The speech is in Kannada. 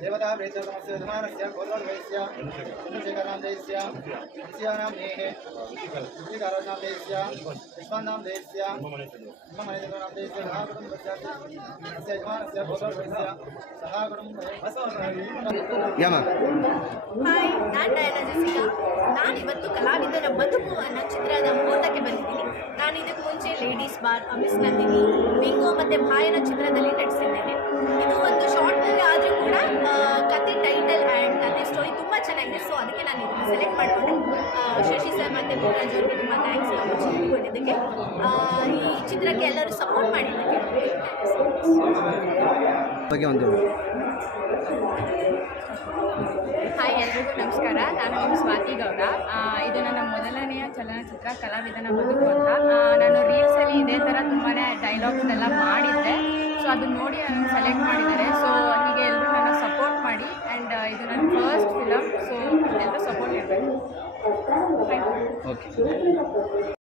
దేవదాహ్రేచ సమస్య దేవానస్య గోరణవేస్య కునచగరండేస్య సియా name ఇతికల కుదిగరనాదేస్య శిపనాదేస్య మానేజన మానేజన అబేజ మాసేజ మా సవసవవేస్య సహాగణం అసవరా యమ హై నాటాలజిస్ట్ నా ఇవత్తు కళావిదన బందుకు అహ చిత్రదా మోతకి బర్తిని నా ఇదికు ముంచే లేడీస్ బార్ అమిస్ నాతిని మింగో మతే భాయ నా చిత్రదలి నడిసిదనే ఇది ఒక షార్ట్ వీడియో ಸೆಲೆಕ್ಟ್ ಮಾಡಿ ಶಶಿ ಸರ್ ಮತ್ತೆ ಅವರಿಗೆ ತುಂಬ ಥ್ಯಾಂಕ್ಸ್ ಕೊಟ್ಟಿದ್ದಕ್ಕೆ ಈ ಚಿತ್ರಕ್ಕೆ ಎಲ್ಲರೂ ಸಪೋರ್ಟ್ ಮಾಡಿದ್ದಕ್ಕೆ ಹಾಯ್ ಎಲ್ರಿಗೂ ನಮಸ್ಕಾರ ನಾನು ನಿಮ್ಮ ಸ್ವಾತಿ ಗೌಡ ಇದು ನನ್ನ ಮೊದಲನೆಯ ಚಲನಚಿತ್ರ ಕಲಾವಿದನ ಬದುಕು ಅಂತ ನಾನು ರೀಲ್ಸಲ್ಲಿ ಇದೇ ಥರ ತುಂಬಾ ಡೈಲಾಗ್ಸ್ನೆಲ್ಲ ಮಾಡಿದ್ದೆ ಸೊ ಅದನ್ನು ನೋಡಿ ನಾನು ಸೆಲೆಕ್ಟ್ ಮಾಡಿದ್ದಾರೆ ಸೊ ಹೀಗೆ ನನ್ನ ಸಪೋರ್ಟ್ ಮಾಡಿ ಆ್ಯಂಡ್ ಇದು ನನ್ನ first film so Ok. okay.